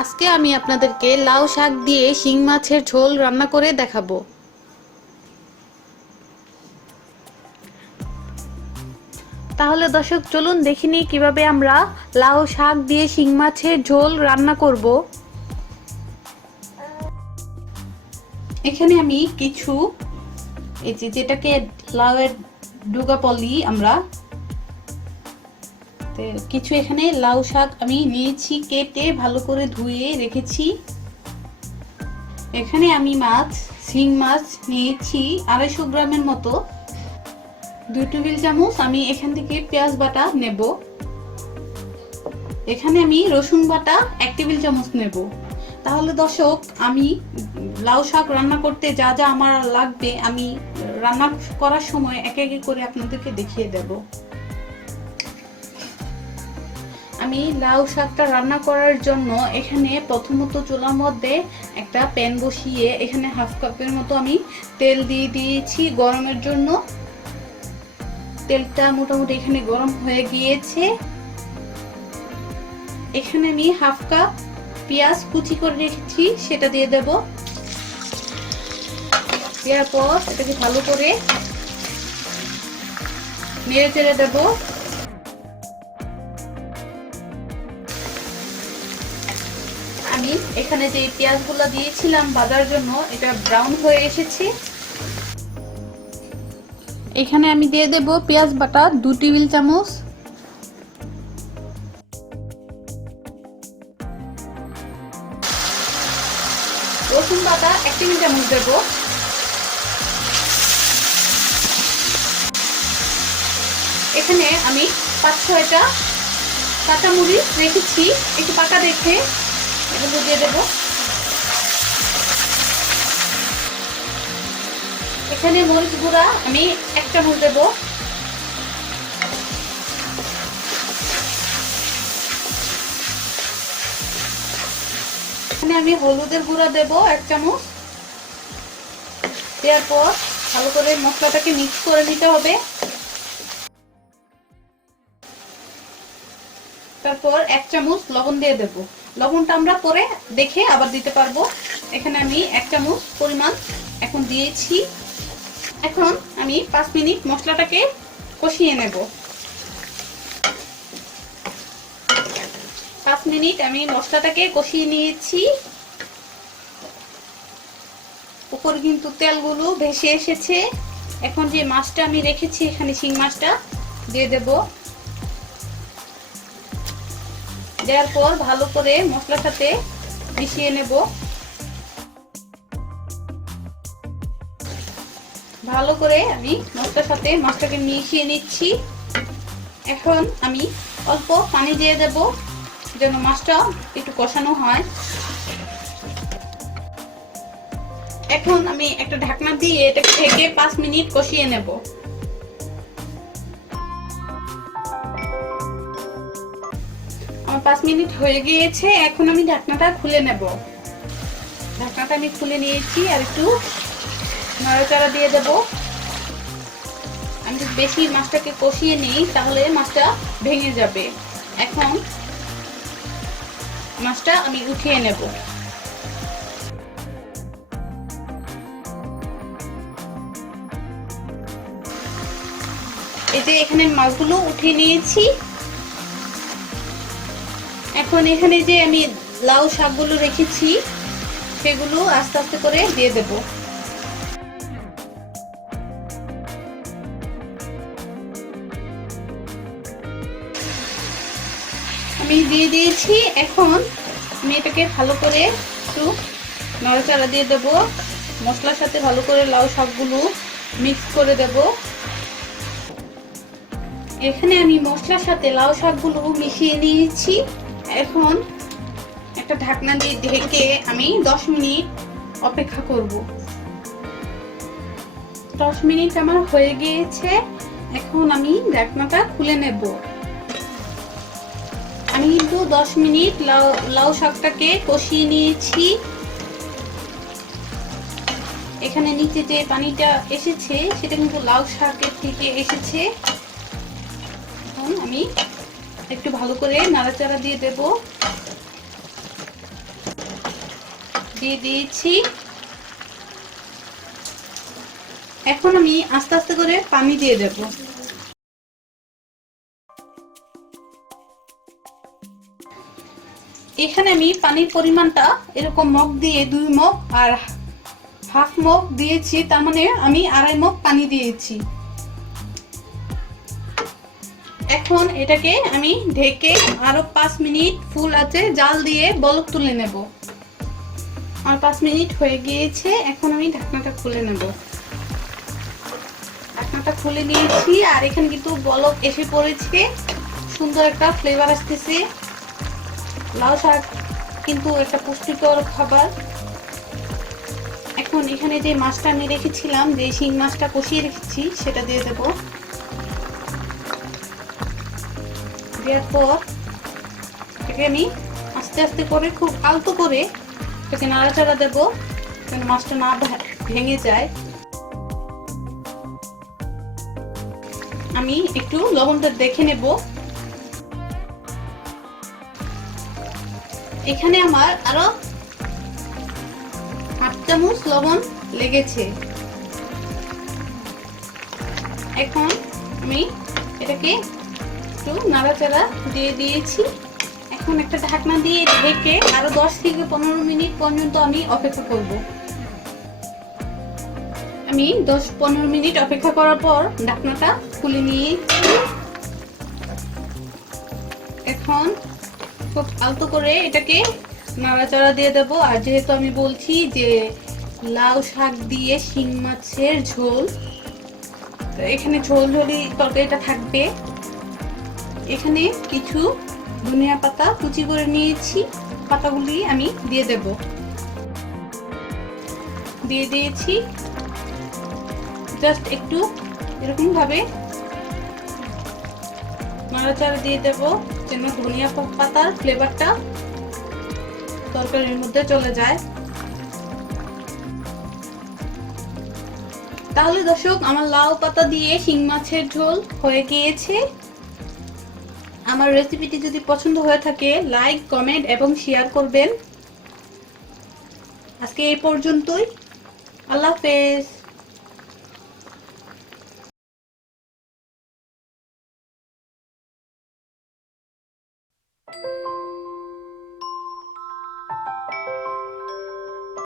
আজকে আমি আপনাদেরকে লাউ শাক দিয়ে শিং মাছের ঝোল রান্না করে দেখাবো। তাহলে দর্শক, চলুন দেখিনি কীভাবে আমরা লাউ শাক দিয়ে শিং মাছের ঝোল রান্না করব। এখানে আমি কিছু, এই যে যেটাকে লাউয়ের ডুগা বলি আমরা তো কিছু এখানে লাউ শাক আমি নিয়েছি কেটে ভালো করে ধুয়ে রেখেছি। এখানে আমি মাছ, শিং মাছ নিয়েছি আড়াইশো গ্রামের মতো। দুই টেবিল চামচ আমি এখান থেকে পেঁয়াজ বাটা নেব। এখানে আমি রসুন বাটা এক টেবিল চামচ নেব। তাহলে দর্শক, আমি লাউ শাক রান্না করতে যা যা আমার লাগবে আমি রান্না করার সময় একে একে করে আপনাদেরকে দেখিয়ে দেব। আমি লাউ শাকটা রান্না করার জন্য এখানে প্রথমত চুলার মধ্যে একটা প্যান বসিয়ে এখানে হাফ কাপের মতো আমি তেল দিয়ে দিয়েছি গরমের জন্য। তেলটা মোটামুটি এখানে গরম হয়ে গিয়েছে। এখানে আমি হাফ কাপ পেঁয়াজ কুচি করে রেখেছি, সেটা দিয়ে দেব। দেওয়ার পর এটাকে ভালো করে নেড়ে চেড়ে দেব। আমি এখানে যে পেঁয়াজগুলো দিয়েছিলাম বাজার জন্য, এটা ব্রাউন হয়ে এসেছে। এখানে আমি দিয়ে দেব পেঁয়াজ বাটা, দু টেবিল চামচ। রসুন বাটা, এক টেবিল চামচ দেব। এখানে আমি পাঁচ ছয়টা কাঁচামরিচ রেখেছি। একটু পাকা দেখে। এগুলো দিয়ে দেব। এখানে মরিচ গুঁড়া আমি এক চামচ দেবো। এখানে আমি হলুদের গুঁড়া দেব এক চামচ। দেওয়ার পর ভালো করে মশলাটাকে মিক্স করে নিতে হবে। তারপর এক চামচ লবণ দিয়ে দেব। লবণটা আমরা পরে দেখে আবার দিতে পারব। এখানে আমি এক চামচ পরিমাণ এখন দিয়েছি। এখন আমি পাঁচ মিনিট মশলাটাকে কষিয়ে নেব। পাঁচ মিনিট আমি মশলাটাকে কষিয়ে নিয়েছি। উপরে কিন্তু তেলগুলো ভেসে এসেছে। এখন যে মাছটা আমি রেখেছি, এখানে শিং মাছটা, দিয়ে দেব। দেওয়ার পর ভালো করে মশলার সাথে মিশিয়ে নেব। ভালো করে আমি মশলার সাথে মাছটাকে মিশিয়ে নিচ্ছি। এখন আমি অল্প পানি দিয়ে দেব যেন মাছটা একটু কষানো হয়। এখন আমি একটা ঢাকনা দিয়ে এটাকে ঢেকে পাঁচ মিনিট কষিয়ে নেব। পাঁচ মিনিট হয়ে গিয়েছে, এখন আমি ঢাকনাটা খুলে নেব। ঢাকনাটা আমি খুলে নিয়েছি আর একটু নাড়াচাড়া দিয়ে দেব। আমি বেশি মাছটাকে কষিয়ে নিই, তাহলে মাছটা ভেঙে যাবে। এখন মাছটা আমি উঠিয়ে নেব। এই যে এখানে মাছগুলো উঠিয়ে নিয়েছি। এখন এখানে যে আমি লাউ শাকগুলো রেখেছি, সেগুলো আস্তে আস্তে করে দিয়ে দেব। আমি দিয়ে দিয়েছি, এখন আমি এটাকে ভালো করে একটু নড়াচাড়া দিয়ে দেব। মশলার সাথে ভালো করে লাউ শাকগুলো মিক্স করে দেব। এখানে আমি মশলার সাথে লাউ শাকগুলো মিশিয়ে নিয়েছি। এখন একটা ঢাকনা দিয়ে ঢেকে আমি দশ মিনিট অপেক্ষা করব। দশ মিনিট আমার হয়ে গিয়েছে, এখন আমি ঢাকনাটা খুলে নেব। আমি কিন্তু দশ মিনিট লাউ লাউ শাকটাকে কষিয়ে নিয়েছি। এখানে নিচে যে পানিটা এসেছে, সেটা কিন্তু লাউ শাকের থেকে এসেছে। এখন আমি একটু ভালো করে নাড়াচাড়া দিয়ে দেব। দিয়ে দিয়েছি। এখন আমি আস্তে আস্তে করে পানি দিয়ে দেব। এখানে আমি পানির পরিমাণটা এরকম মগ দিয়ে দুই মগ আর হাফ মগ দিয়েছি, তার মানে আমি আড়াই মগ পানি দিয়েছি। এখন এটাকে আমি ঢেকে আরও পাঁচ মিনিট ফুল আছে, জাল দিয়ে বলক তুলে নেব। আর পাঁচ মিনিট হয়ে গিয়েছে, এখন আমি ঢাকনাটা খুলে নেব। ঢাকনাটা খুলে নিয়েছি, আর এখানে কিন্তু বলক এসে পড়েছে। সুন্দর একটা ফ্লেভার আসতেছে। লাউ শাক কিন্তু একটা পুষ্টিকর খাবার। এখন এখানে যে মাছটা আমি রেখেছিলাম, যে শিং মাছটা কষিয়ে রেখেছি, সেটা দিয়ে দেবো। দেওয়ার পর এটাকে আমি আস্তে আস্তে করে খুব আলতো করে এটাকে নাড়াচাড়া দেবো, যেন মাছটা না ভেঙে যায়। আমি একটু লবণটা দেখে নেব। এখানে আমার আরও হাফ চামচ লবণ লেগেছে। এখন আমি এটাকে একটু নাড়াচাড়া দিয়ে দিয়েছি। এখন একটা ঢাকনা দিয়ে ঢেকে আরও দশ থেকে পনেরো মিনিট পর্যন্ত আমি অপেক্ষা করব। আমি দশ পনেরো মিনিট অপেক্ষা করার পর ঢাকনাটা খুলে নিয়ে এখন খুব আলতো করে এটাকে নাড়াচাড়া দিয়ে দেবো। আর যেহেতু আমি বলছি যে লাউ শাক দিয়ে শিং মাছের ঝোল এখানে ঝোল ঝোলি তরকারিটা থাকবে। এখানে কিছু ধনিয়া পাতা কুচি করে নিয়েছি। পাতাগুলি আমি দিয়ে দেব। দিয়ে দিয়েছি। জাস্ট একটু এরকম ভাবে নাড়াচাড়া দিয়ে দেব যেন ধনিয়া পাতার ফ্লেভারটা তরকারির মধ্যে চলে যায়। তাহলে দর্শক, আমার লাউ পাতা দিয়ে শিং মাছের ঝোল হয়ে গিয়েছে। আমার রেসিপিটি যদি পছন্দ হয়ে থাকে লাইক কমেন্ট এবং শেয়ার করবেন আজকে এই পর্যন্তই আল্লাহ হাফেজ